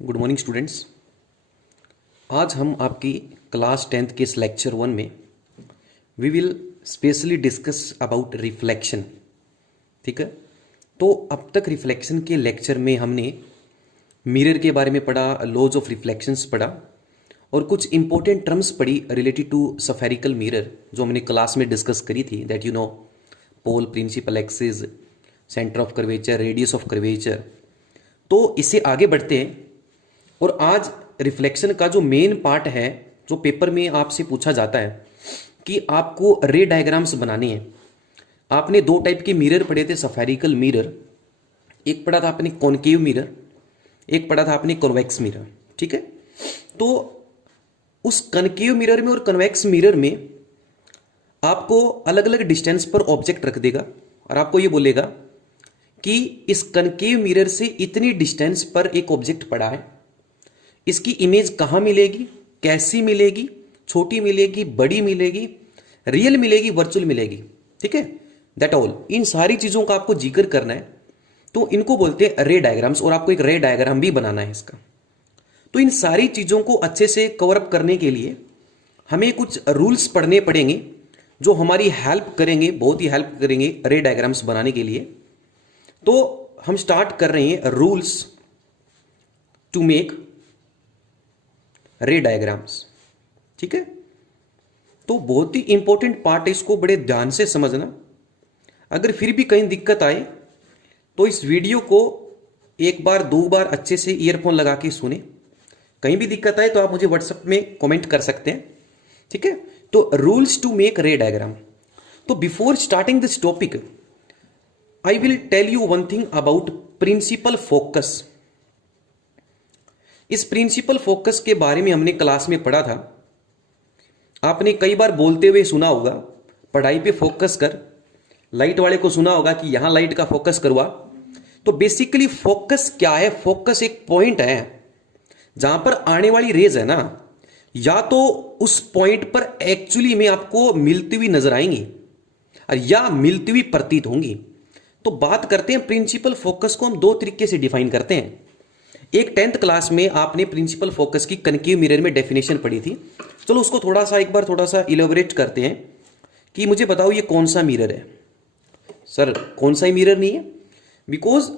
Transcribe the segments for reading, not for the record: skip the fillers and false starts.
Good morning students. आज हम आपकी क्लास 10th के इस लेक्चर 1 में we will specially discuss about reflection. ठीक है, तो अब तक रिफ्लेक्शन के लेक्चर में हमने मिरर के बारे में पढ़ा, लॉज ऑफ रिफ्लेक्शंस पढ़ा और कुछ इंपॉर्टेंट टर्म्स पढ़ी रिलेटेड टू स्फेरिकल मिरर जो हमने क्लास में डिस्कस करी थी। That you know, pole, principal axis, centre of curvature, radius of curvature. तो इससे आगे बढ़ते हैं और आज रिफ्लेक्शन का जो मेन पार्ट है, जो पेपर में आपसे पूछा जाता है कि आपको रे डायग्राम्स बनाने हैं। आपने दो टाइप के मिरर पढ़े थे, स्फेरिकल मिरर। एक पढ़ा था आपने कॉनकेव मिरर, एक पढ़ा था आपने कॉन्वेक्स मिरर। ठीक है, तो उस कॉनकेव मिरर में और कन्वेक्स मिरर में आपको अलग अलग डिस्टेंस पर ऑब्जेक्ट रख देगा और आपको ये बोलेगा कि इस कॉनकेव मिरर से इतनी डिस्टेंस पर एक ऑब्जेक्ट पड़ा है, इसकी इमेज कहां मिलेगी, कैसी मिलेगी, छोटी मिलेगी, बड़ी मिलेगी, रियल मिलेगी, वर्चुअल मिलेगी। ठीक है, दैट ऑल, इन सारी चीजों का आपको जिक्र करना है। तो इनको बोलते हैं रे डायग्राम्स और आपको एक रे डायग्राम भी बनाना है इसका। तो इन सारी चीजों को अच्छे से कवर अप करने के लिए हमें कुछ रूल्स पढ़ने पड़ेंगे जो हमारी हेल्प करेंगे, बहुत ही हेल्प करेंगे रे डायग्राम्स बनाने के लिए। तो हम स्टार्ट कर रहे हैं rules to make ray diagrams. ठीक है, तो बहुत ही इंपॉर्टेंट पार्ट है, इसको बड़े ध्यान से समझना। अगर फिर भी कहीं दिक्कत आए तो इस वीडियो को एक बार दो बार अच्छे से ईयरफोन लगा के सुने। कहीं भी दिक्कत आए तो आप मुझे व्हाट्सएप में कमेंट कर सकते हैं। ठीक है, तो rules to make ray diagram. तो before starting this topic I will tell you one thing about principal focus. इस प्रिंसिपल फोकस के बारे में हमने क्लास में पढ़ा था। आपने कई बार बोलते हुए सुना होगा, पढ़ाई पे फोकस कर। लाइट वाले को सुना होगा कि यहां लाइट का फोकस करवा। तो बेसिकली फोकस क्या है? फोकस एक पॉइंट है जहां पर आने वाली रेज है ना, या तो उस पॉइंट पर एक्चुअली में आपको मिलती हुई नजर आएंगी और या मिलती हुई प्रतीत होंगी। तो बात करते हैं प्रिंसिपल फोकस को हम दो तरीके से डिफाइन करते हैं। एक 10th क्लास में आपने प्रिंसिपल फोकस की कॉनकेव मिरर में डेफिनेशन पढ़ी थी। चलो उसको एक बार थोड़ा सा इलेबोरेट करते हैं कि मुझे बताओ ये कौन सा मिरर है। सर कौन सा ही मिरर नहीं है, because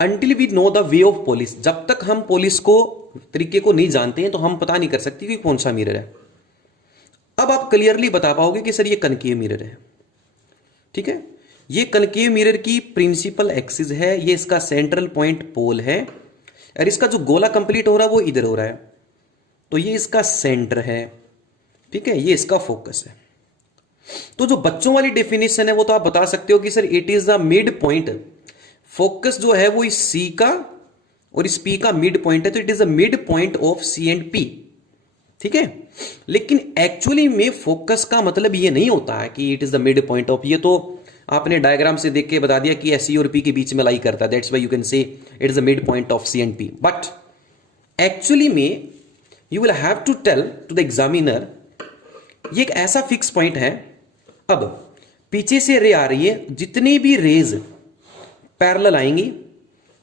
until we know the way of polish, जब तक हम पॉलिश को तरीके को नहीं जानते हैं तो हम पता नहीं कर सकते कि कौन सा मिरर है। अब आप क्लियरली बता पाओगे कि सर ये कॉनकेव मिरर है। ठीक है, ये कॉनकेव मिरर की प्रिंसिपल एक्सिस है, ये इसका सेंट्रल पॉइंट पोल है और इसका जो गोला कंप्लीट हो रहा है वो इधर हो रहा है, तो ये इसका सेंटर है। ठीक है, ये इसका फोकस है। तो जो बच्चों वाली डेफिनेशन है वो तो आप बता सकते हो कि sir it is the mid point. Focus जो है वो इस सी का और इस पी का मिड पॉइंट है, तो it is the mid point of C and P. ठीक है, लेकिन एक्चुअली में फोकस का मतलब ये नहीं होता है कि it is the mid point of, ये तो आपने डायग्राम से देख के बता दिया कि सी और पी के बीच में लाई करता है, that's why you can say it is the mid point of C and P. But actually में you will have to tell to the examiner ये एक ऐसा फिक्स पॉइंट है। अब पीछे से रे आ रही है, जितनी भी रेज पैरेलल आएंगी,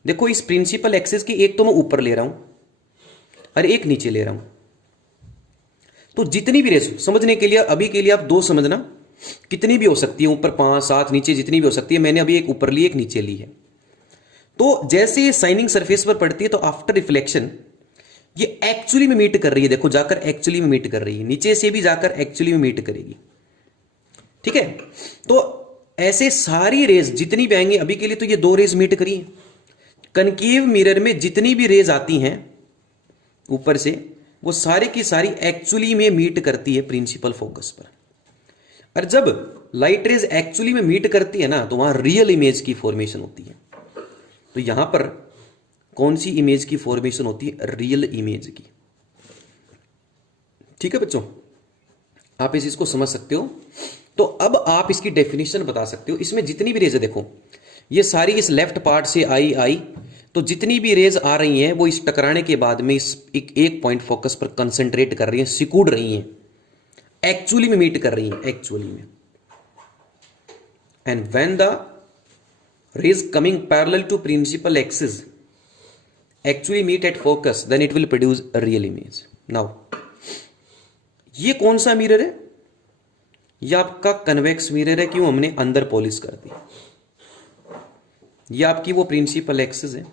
देखो इस प्रिंसिपल एक्सिस की एक तो मैं ऊपर ले रहा हूं और एक नीचे ले रहा हूं, तो जितनी भी रेज, समझने के लिए अभी के लिए आप दो समझना, कितनी भी हो सकती है, ऊपर 5 7 नीचे जितनी भी हो सकती है। मैंने अभी एक ऊपर ली एक नीचे ली है। तो जैसे ये शाइनिंग सरफेस पर पड़ती है तो आफ्टर रिफ्लेक्शन ये एक्चुअली में मीट कर रही है। देखो जाकर एक्चुअली में मीट कर रही है, नीचे से भी जाकर एक्चुअली में मीट करेगी। ठीक है, तो ऐसे सारी रेज जितनी भी आएंगी, अभी के लिए तो ये दो रेज मीट करी। कनकेव मिरर में जितनी भी रेज आती हैं ऊपर से, वो सारी की सारी एक्चुअली में मीट करती है प्रिंसिपल फोकस पर। और जब लाइट रेज एक्चुअली में मीट करती है ना, तो वहां रियल इमेज की फॉर्मेशन होती है। तो यहां पर कौन सी इमेज की फॉर्मेशन होती है? रियल इमेज की। ठीक है बच्चों, आप इस चीज को समझ सकते हो। तो अब आप इसकी डेफिनेशन बता सकते हो। इसमें जितनी भी रेज है, देखो ये सारी इस लेफ्ट पार्ट से आई, तो जितनी भी रेज आ रही हैं वो इस टकराने के बाद में इस एक पॉइंट फोकस पर कंसंट्रेट कर रही हैं, सिकुड़ रही हैं, एक्चुअली में मीट कर रही हैं, एक्चुअली में। And when the rays coming parallel to principal axis actually meet at focus, then it will produce a real image. Now, ये कौन सा मिरर है? ये आपका कन्वेक्स मिरर है। क्यों? हमने अंदर पॉलिश कर दी। ये आपकी वो प्रिंसिपल एक्सिस है,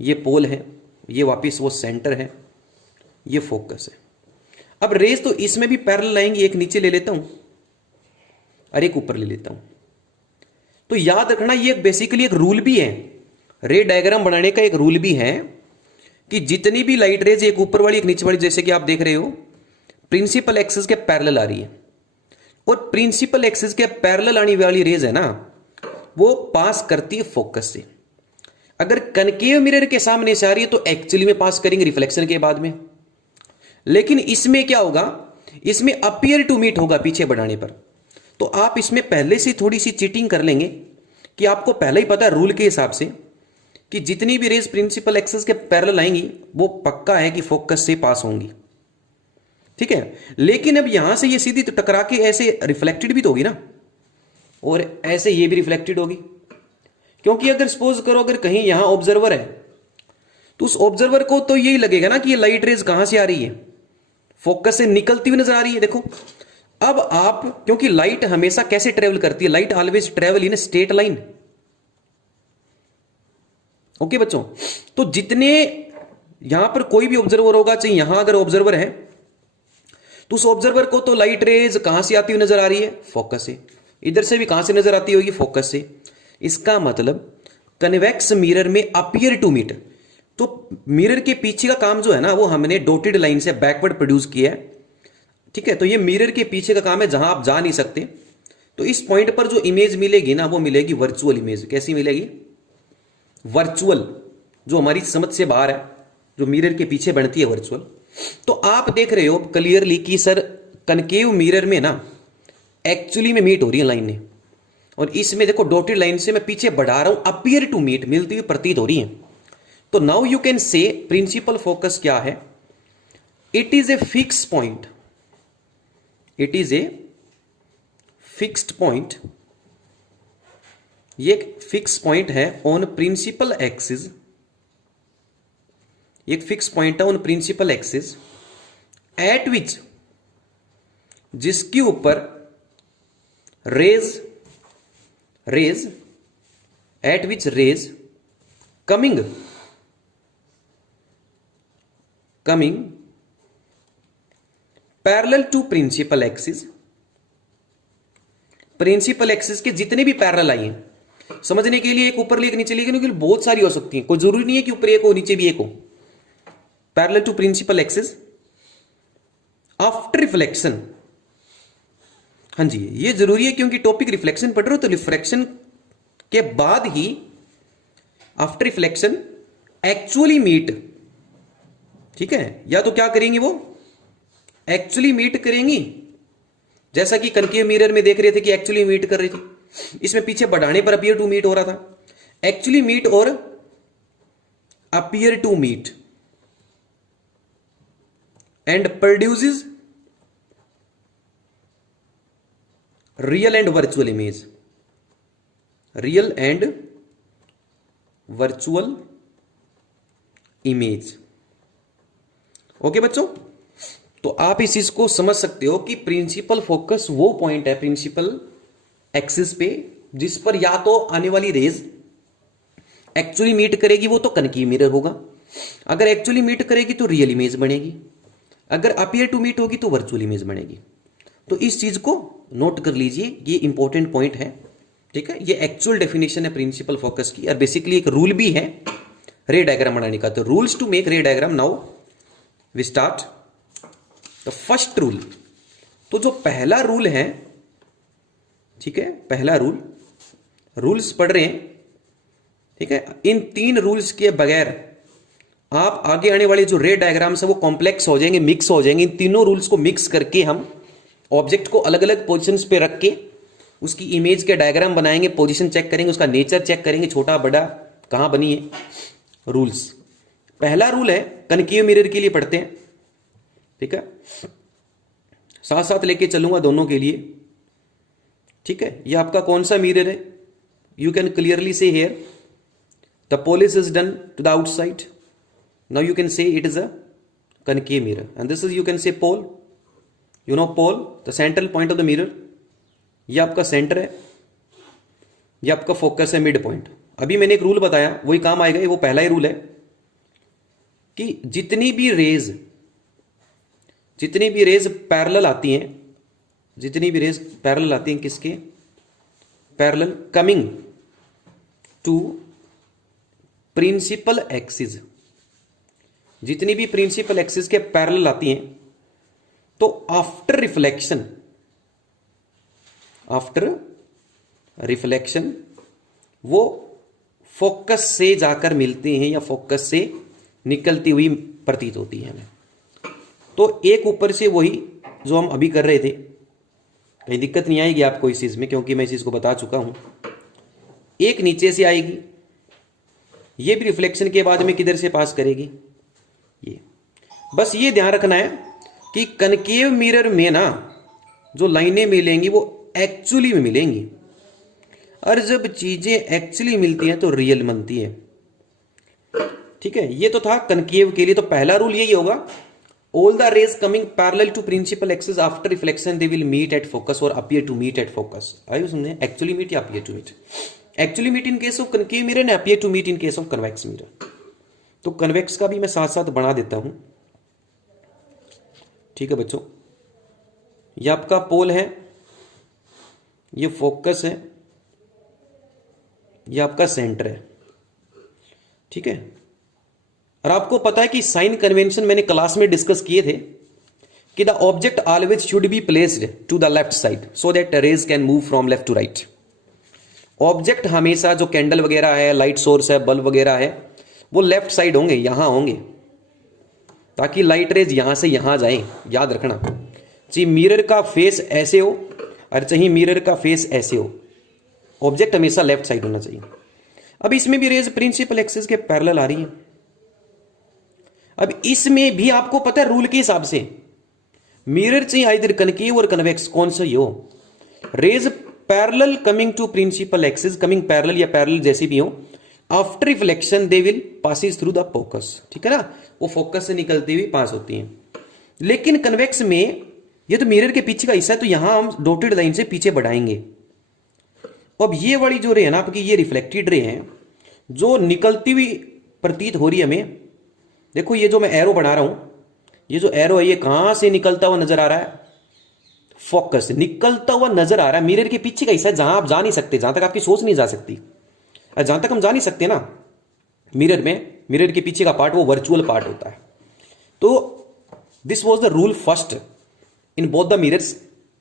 ये पोल है, ये वापिस वो सेंटर है, ये फोकस है। अब रेस तो इसमें भी पैरेलल आएंगी, एक नीचे ले लेता हूं और एक ऊपर ले लेता हूं। तो याद रखना ये बेसिकली एक रूल भी है, रे डायग्राम बनाने का एक रूल भी है कि जितनी भी लाइट रेज एक ऊपर वाली एक नीचे वाली, जैसे कि आप देख रहे हो प्रिंसिपल एक्सिस के पैरेलल आ रही है, और प्रिंसिपल एक्सिस के पैरेलल आने वाली रेज है ना, वो पास करती है फोकस से। अगर कनकेव मिरर के सामने से आ रही है तो एक्चुअली में पास करेंगे रिफ्लेक्शन के बाद में। लेकिन इसमें क्या होगा, इसमें अपीयर टू मीट होगा पीछे बढ़ाने पर। तो आप इसमें पहले से थोड़ी सी चीटिंग कर लेंगे कि आपको पहले ही पता है रूल के हिसाब से कि जितनी भी रेज प्रिंसिपल एक्सिस के पैरेलल आएंगी वो पक्का है कि फोकस से पास होंगी, ठीक है। लेकिन अब यहां से ये सीधी तो टकरा के ऐसे रिफ्लेक्टेड भी तो होगी ना, और ऐसे ये भी रिफ्लेक्टेड होगी। क्योंकि अगर सपोज करो अगर कहीं यहां ऑब्जर्वर है तो उस ऑब्जर्वर को तो यही लगेगा ना कि ये लाइट रेज कहां से आ रही है, फोकस से निकलती हुई नजर आ रही है। देखो अब आप, क्योंकि लाइट हमेशा कैसे ट्रेवल करती है, light always travel in straight line. Okay बच्चों, तो जितने यहां पर कोई भी ऑब्जर्वर होगा, चाहे यहां अगर ऑब्जर्वर है तो उस ऑब्जर्वर को तो लाइट रेज कहां से आती हुई नजर आ रही है, फोकस से। इधर से भी कहां से नजर आती होगी, फोकस से। इसका मतलब कन्वेक्स मिरर में अपीयर टू मीट, तो मिरर के पीछे का काम जो है ना वो हमने डॉटेड लाइन से बैकवर्ड प्रोड्यूस किया है, ठीक है। तो ये मिरर के पीछे का काम है जहां आप जा नहीं सकते। तो इस पॉइंट पर जो इमेज मिलेगी ना वो मिलेगी वर्चुअल इमेज। कैसी मिलेगी? वर्चुअल, जो हमारी समझ से बाहर है, जो मिरर के पीछे बनती है वर्चुअल। तो आप देख रहे हो क्लियरली कि सर कनकेव मिरर में ना एक्चुअली में मीट हो रही है लाइन ने, और इसमें देखो डॉटेड लाइन से मैं पीछे बढ़ा रहा हूं, अपीयर टू मीट, मिलती हुई प्रतीत हो रही है। तो now you can say principal focus क्या है? It is a fix point, it is a fixed point. ये एक फिक्स पॉइंट है ऑन प्रिंसिपल एक्सिस, एक फिक्स पॉइंट है on principal axis at which, जिसके ऊपर rays at which rays coming parallel to principal axis, principal axis के जितने भी पैरेलल आई हैं, समझने के लिए एक ऊपर ली एक नीचे ली, क्योंकि बहुत सारी हो सकती हैं, कोई जरूरी नहीं है कि ऊपर एक हो नीचे भी एक हो। Parallel to principal axis after reflection, हाँ जी ये जरूरी है क्योंकि टॉपिक रिफ्लेक्शन पढ़ रहे हो, तो रिफ्लेक्शन के बाद ही आफ्टर रिफ्लेक्शन एक्चुअली मीट, ठीक है। या तो क्या करेंगी वो एक्चुअली मीट करेंगी, जैसा कि कनकेव मिरर में देख रहे थे कि एक्चुअली मीट कर रही थी, इसमें पीछे बढ़ाने पर अपीयर टू मीट हो रहा था। एक्चुअली मीट और appear to meet and produces real and virtual image, real and virtual image. Okay बच्चों, तो आप इस चीज को समझ सकते हो कि प्रिंसिपल फोकस वो पॉइंट है प्रिंसिपल एक्सिस पे जिस पर या तो आने वाली रेज एक्चुअली मीट करेगी, वो तो कनकेव मिरर होगा। अगर एक्चुअली मीट करेगी तो रियल इमेज बनेगी, अगर अपीयर टू मीट होगी तो वर्चुअल इमेज बनेगी। तो इस चीज को नोट कर लीजिए, ये इंपॉर्टेंट पॉइंट है, ठीक है। ये एक्चुअल डेफिनेशन है प्रिंसिपल फोकस की, और बेसिकली एक रूल भी है रे डायग्राम बनाने का। तो rules to make ray diagram, now we start the first rule. तो जो पहला रूल है, ठीक है, पहला रूल, रूल्स पढ़ रहे हैं, ठीक है। इन 3 रूल्स के बगैर आप आगे आने वाले जो रे डायग्राम्स है वो कॉम्प्लेक्स हो जाएंगे, मिक्स हो जाएंगे। इन तीनों रूल्स को मिक्स करके हम ऑब्जेक्ट को अलग अलग पोजीशंस पे रख के उसकी इमेज के डायग्राम बनाएंगे, पोजीशन चेक करेंगे, उसका नेचर चेक करेंगे, छोटा बड़ा कहां बनी है। रूल्स, पहला रूल है कनकेव मिरर के लिए पढ़ते हैं, ठीक है, साथ साथ लेके चलूंगा दोनों के लिए, ठीक है। ये आपका कौन सा मिरर है? यू कैन क्लियरली से here The polish is done to the outside. Now you can say it is a concave mirror, and this is you can say pole. You know pole, the central point of the mirror. ये आपका centre है, ये आपका focus है, mid point. अभी मैंने एक rule बताया, वही काम आएगा. ये वो पहला ही रूल है कि जितनी भी रेज पैरेलल आती हैं, किसके parallel, coming to principal axis, जितनी भी प्रिंसिपल एक्सिस के पैरेलल आती हैं, तो आफ्टर रिफ्लेक्शन वो फोकस से जाकर मिलते हैं या फोकस से निकलती हुई प्रतीत होती है हमें. तो एक ऊपर से वही जो हम अभी कर रहे थे, कहीं दिक्कत नहीं आएगी आपको इस चीज में, क्योंकि मैं इस चीज को बता चुका हूं. एक नीचे से आएगी, ये भी रिफ्लेक्शन के बाद में किधर से पास करेगी, ये. बस ये ध्यान रखना है कि कनकेव मिरर में ना जो लाइनें मिलेंगी वो एक्चुअली में मिलेंगी, और जब चीजें एक्चुअली मिलती हैं तो रियल बनती है. ठीक है, ये तो था कनकेव के लिए. तो पहला रूल यही होगा, all the rays coming parallel to principal axis after reflection they will meet at focus और appear to meet at focus. आइए सुनने, एक्चुअली मीट या appear to meet. Actually meet in case of concave mirror and appear to meet in case of convex mirror. तो convex का भी मैं साथ साथ बना देता हूं. ठीक है बच्चों, ये आपका पोल है, ये फोकस है, ये आपका सेंटर है. ठीक है, और आपको पता है कि साइन कन्वेंशन मैंने क्लास में डिस्कस किए थे कि the object always should be placed to the left side so that rays can move from left to right. Object हमेशा, जो कैंडल वगैरह है, लाइट सोर्स है, बल्ब वगैरह है, वो लेफ्ट साइड होंगे, यहां होंगे, ताकि लाइट रेज यहां से यहां जाए. याद रखना, चाहे मिरर का फेस ऐसे हो और चाहे मिरर का फेस ऐसे हो, ऑब्जेक्ट हमेशा लेफ्ट साइड होना चाहिए. अब इसमें भी रेज प्रिंसिपल एक्सिस के पैरेलल आ रही है. अब इसमें भी आपको पता है रूल के हिसाब से मिरर चाहिए आइदर कनकेव और कन्वेक्स, कौन सा ही हो, rays parallel coming to principal axis, coming parallel या पैरेलल जैसी भी हो, after reflection they will passes through the focus. ठीक है ना, वो फोकस से निकलती हुई पास होती हैं. लेकिन कन्वेक्स में ये तो मिरर के पीछे का हिस्सा है, तो यहां हम डॉटेड लाइन से पीछे बढ़ाएंगे. अब ये वाली जो रे है ना आपकी, ये रिफ्लेक्टेड रे है जो निकलती हुई प्रतीत हो रही है हमें. देखो ये जो मैं एरो बना रहा हूं, ये जो एरो है ये कहां से निकलता हुआ नजर आ रहा है, फोकस से निकलता हुआ नजर आ रहा है. मिरर के पीछे का हिस्सा है, जहां आप जा नहीं सकते, जहां तक आपकी सोच नहीं जा सकती, जहां तक हम जा नहीं सकते ना मिरर में, मिरर के पीछे का पार्ट वो वर्चुअल पार्ट होता है. तो this was the rule first in both the mirrors,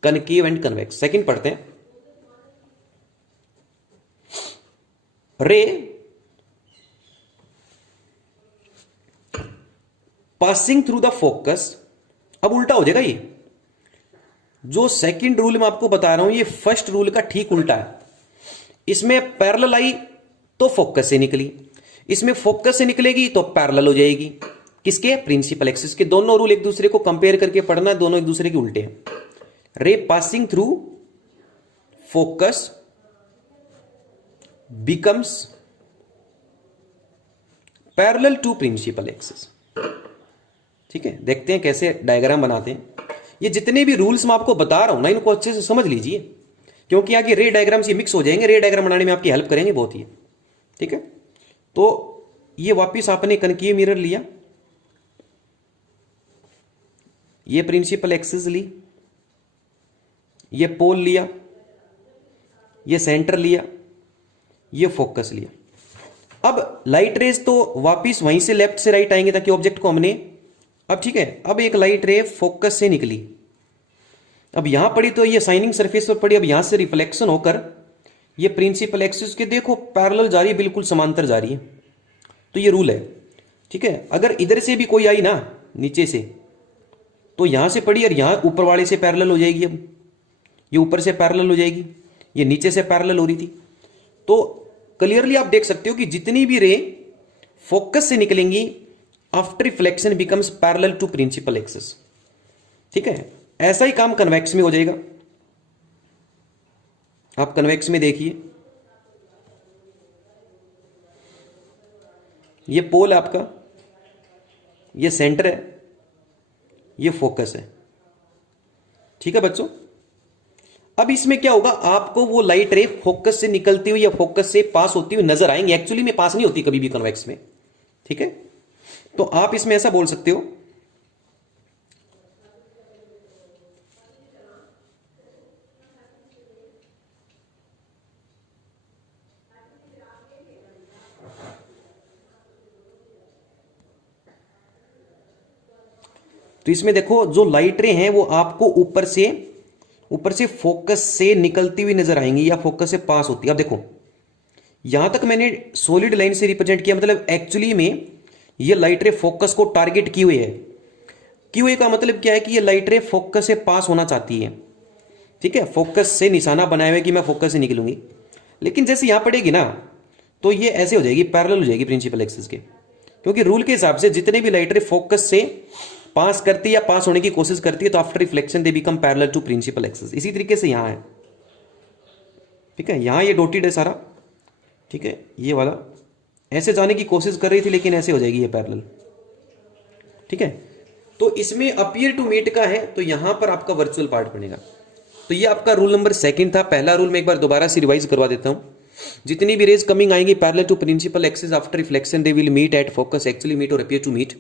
concave and convex. Second पढ़ते हैं, ray passing through the focus. अब उल्टा हो जाएगा ये, जो सेकंड रूल मैं आपको बता रहा हूं ये फर्स्ट रूल का ठीक उल्टा है. इसमें पैरेलल आई तो फोकस से निकली, इसमें फोकस से निकलेगी तो पैरेलल हो जाएगी. किसके, प्रिंसिपल एक्सिस के. दोनों रूल एक दूसरे को कंपेयर करके पढ़ना, दोनों एक दूसरे के उल्टे हैं. Ray passing through focus becomes parallel to principal axis. ठीक है, देखते हैं कैसे डायग्राम बनाते हैं. ये जितने भी रूल्स मैं आपको बता रहा हूं ना, इनको अच्छे से समझ लीजिए, क्योंकि आगे रे डायग्राम से मिक्स हो जाएंगे. रे डायग्राम बनाने में आपकी हेल्प करेंगे बहुत ही. ठीक है, तो ये वापिस आपने कनकेव मिरर लिया, ये प्रिंसिपल एक्सिस ली, ये पोल लिया, ये सेंटर लिया, ये फोकस लिया. अब लाइट रेज तो वापिस वहीं से लेफ्ट से राइट आएंगे ताकि ऑब्जेक्ट को हमने, अब ठीक है, अब एक लाइट रे फोकस से निकली, अब यहां पड़ी तो ये साइनिंग सरफेस पर पड़ी, अब यहां से रिफ्लेक्शन होकर ये प्रिंसिपल एक्सिस के देखो पैरेलल जा रही है, बिल्कुल समांतर जा रही है. तो ये रूल है. ठीक है, अगर इधर से भी कोई आई ना नीचे से, तो यहां से पड़ी और यहां ऊपर वाले से पैरेलल हो जाएगी. अब ये ऊपर से पैरेलल हो जाएगी, ये नीचे से पैरेलल हो रही थी. तो क्लियरली आप देख सकते हो कि जितनी भी रे फोकस से निकलेंगी after reflection becomes parallel to principal axis. ठीक है, ऐसा ही काम कन्वेक्स में हो जाएगा. आप कन्वेक्स में देखिए, ये पोल है आपका, ये सेंटर है, ये फोकस है। ठीक है बच्चों, अब इसमें क्या होगा, आपको वो लाइट रे फोकस से निकलती हुई या फोकस से पास होती हुई नजर आएंगी। एक्चुअली में पास नहीं होती कभी भी कन्वेक्स में। ठीक है, तो आप इसमें ऐसा बोल सकते हो, तो इसमें देखो जो लाइट रे हैं वो आपको ऊपर से फोकस से निकलती हुई नजर आएंगी या फोकस से पास होती है। अब देखो यहां तक मैंने सॉलिड लाइन से रिप्रेजेंट किया, मतलब एक्चुअली में ये लाइट रे फोकस को टारगेट की हुई है। की हुई का मतलब क्या है कि ये लाइट रे फोकस से पास होना चाहती है। ठीक है, फोकस से निशाना बनाए हुए कि मैं फोकस से निकलूंगी, लेकिन जैसे यहां पड़ेगी ना तो ये ऐसे हो जाएगी, पैरेलल हो जाएगी प्रिंसिपल एक्सिस के, क्योंकि रूल के हिसाब से जितने भी लाइट रे फोकस से पास करती है या पास होने की कोशिश करती है तो after reflection they become parallel to principal axis. इसी तरीके से यहां है। ठीक है, यहां ये डॉटेड है सारा। ठीक है, ये वाला ऐसे जाने की कोशिश कर रही थी लेकिन ऐसे हो जाएगी ये पैरेलल। ठीक है, तो इसमें अपीयर टू मीट का है तो यहां पर आपका वर्चुअल पार्ट बनेगा। तो ये आपका रूल नंबर सेकंड था। पहला रूल मैं एक बार दोबारा से रिवाइज करवा देता हूं। जितनी भी रेज कमिंग आएंगी parallel to principal axis after reflection they will meet at focus, actually meet और अपीयर टू मीट।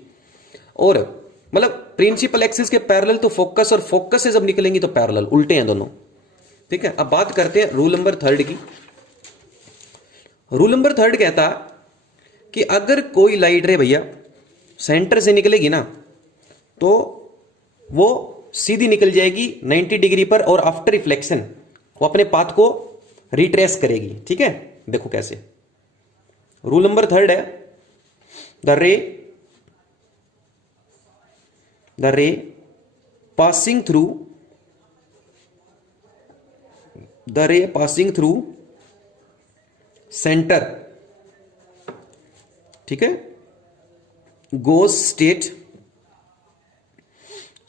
और मतलब प्रिंसिपल एक्सिस के पैरेलल तो फोकस, और फोकस से जब निकलेंगी तो पैरेलल, उल्टे हैं दोनों। ठीक है, अब बात करते हैं रूल नंबर थर्ड की। रूल नंबर थर्ड कहता कि अगर कोई लाइट रे भैया सेंटर से निकलेगी ना तो वो सीधी निकल जाएगी 90 डिग्री पर, और आफ्टर रिफ्लेक्शन वो अपने पाथ को रिट्रेस करेगी। ठीक है, देखो कैसे। रूल नंबर थर्ड है, द रे पासिंग थ्रू सेंटर, ठीक है, गोज स्टेट,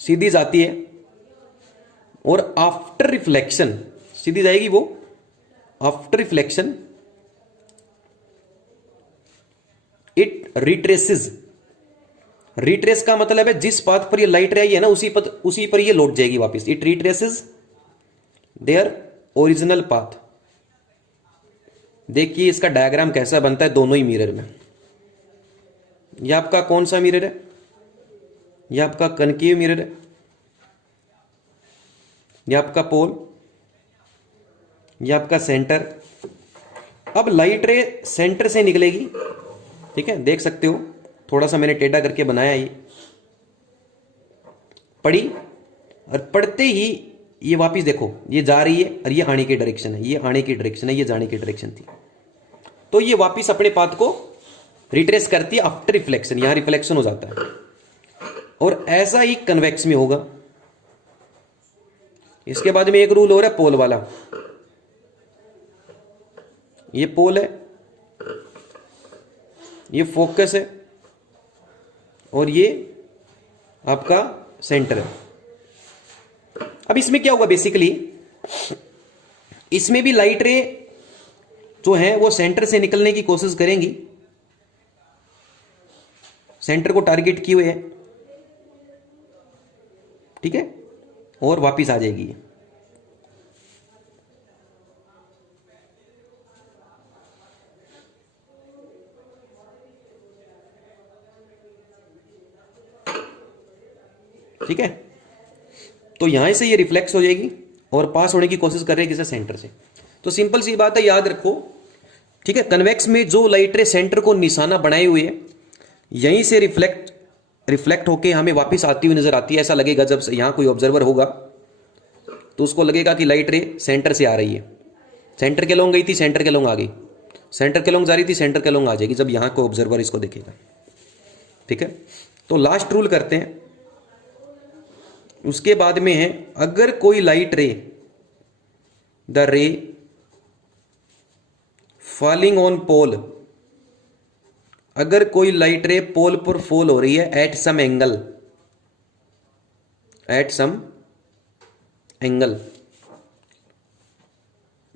सीधी जाती है, और आफ्टर रिफ्लेक्शन सीधी जाएगी वो, after reflection it retraces. Retrace का मतलब है जिस पाथ पर ये लाइट रही है ना उसी पर ये लौट जाएगी वापस। It retraces their original path. देखिए इसका डायग्राम कैसा बनता है दोनों ही मिरर में। यह आपका कौन सा मिरर है, यह आपका कनकेव मिरर है, यह आपका पोल, यह आपका सेंटर। अब लाइट रे सेंटर से निकलेगी। ठीक है, देख सकते हो थोड़ा सा मैंने टेढ़ा करके बनाया, ये पड़ी, और पढ़ते ही ये वापस देखो ये जा रही है और ये आने की डायरेक्शन है, ये आने की डायरेक्शन है, ये जाने की डायरेक्शन थी। तो ये वापस अपने पाथ को रिट्रेस करती है आफ्टर रिफ्लेक्शन। यहां रिफ्लेक्शन हो जाता है, और ऐसा ही कन्वेक्स में होगा। इसके बाद में एक रूल और है पोल वाला। ये पोल है, ये फोकस है, और ये आपका सेंटर है। अब इसमें क्या होगा, बेसिकली इसमें भी लाइट रे जो है वो सेंटर से निकलने की कोशिश करेंगी, सेंटर को टारगेट किए हुए है। ठीक है, और वापिस आ जाएगी। ठीक है, तो यहां से ये रिफ्लेक्स हो जाएगी और पास होने की कोशिश कर रही है किसी सेंटर से। तो सिंपल सी बात है, याद रखो। ठीक है, कन्वेक्स में जो लाइट रे सेंटर को निशाना बनाए हुए है, यहीं से रिफ्लेक्ट होके हमें वापस आती हुई नजर आती है। ऐसा लगेगा जब यहां कोई ऑब्जर्वर होगा तो उसको लगेगा कि लाइट रे सेंटर से आ रही है। सेंटर के लोंग गई थी, सेंटर के लोंग आ गई, सेंटर के लोंग जा रही थी, सेंटर के लोंग आ जाएगी जब यहां को ऑब्जर्वर इसको देखेगा। ठीक है, तो लास्ट रूल करते हैं। उसके बाद में है, अगर कोई लाइट रे, द रे फॉलिंग ऑन पोल, अगर कोई लाइट रे पोल पर फॉल हो रही है एट सम एंगल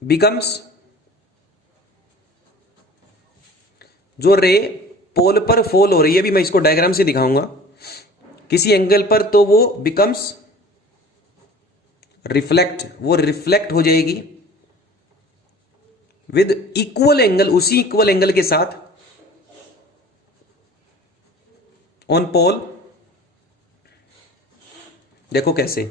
बिकम्स, जो रे पोल पर फॉल हो रही है, भी मैं इसको डायग्राम से दिखाऊंगा, किसी एंगल पर, तो वो बिकम्स रिफ्लेक्ट, वो रिफ्लेक्ट हो जाएगी विद इक्वल एंगल, उसी इक्वल एंगल के साथ ऑन पोल। देखो कैसे,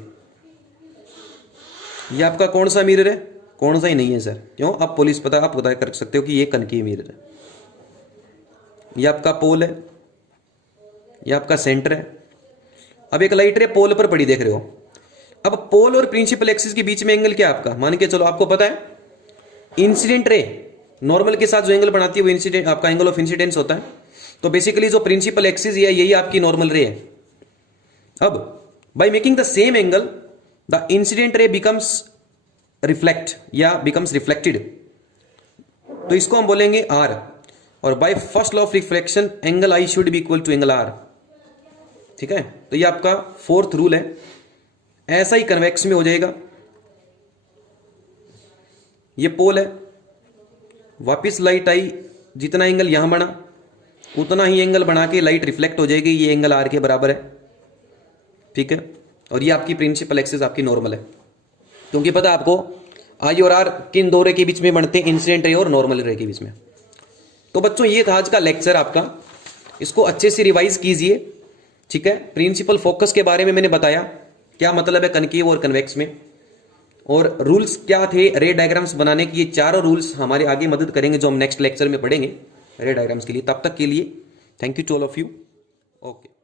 ये आपका कौन सा मिरर है, कौन सा ही नहीं है सर, क्यों, आप पुलिस आप पता कर सकते हो कि ये कनकी मिरर है, ये आपका पोल है, ये आपका सेंटर है। अब एक लाइट रे पोल पर पड़ी, देख रहे हो। अब पोल और प्रिंसिपल एक्सिस के बीच में एंगल क्या आपका, मान के चलो आपको पता है इंसिडेंट रे नॉर्मल के साथ जो एंगल बनाती है वो इंसिडेंट, आपका एंगल ऑफ इंसिडेंस होता है। तो बेसिकली जो प्रिंसिपल एक्सिस है यही आपकी नॉर्मल रे है। अब by making the same angle the incident ray becomes reflect या बिकम्स रिफ्लेक्टेड, तो इसको हम बोलेंगे आर। और by first law of reflection angle I should be equal to angle R. ठीक है, तो ये आपका फोर्थ रूल है। ऐसा ही कन्वेक्स में हो जाएगा, ये पोल है, वापिस लाइट आई, जितना एंगल यहां बना उतना ही एंगल बना के लाइट रिफ्लेक्ट हो जाएगी, ये एंगल आर के बराबर है। ठीक है, और ये आपकी प्रिंसिपल एक्सिस आपकी नॉर्मल है, क्योंकि पता आपको आई और आर किन दो रे के बीच में बनते हैं, इंसिडेंट रे और नॉर्मल रे के बीच में। तो बच्चों ये था आज का लेक्चर आपका, इसको अच्छे से रिवाइज कीजिए। ठीक है, प्रिंसिपल फोकस के बारे में मैंने बताया, क्या मतलब है कनकेव और कन्वेक्स में, और रूल्स क्या थे रे डायग्राम्स बनाने की। ये चारों रूल्स हमारे आगे मदद करेंगे, जो हम नेक्स्ट लेक्चर में पढ़ेंगे रे डायग्राम्स के लिए। तब तक के लिए thank you to all of you. Okay.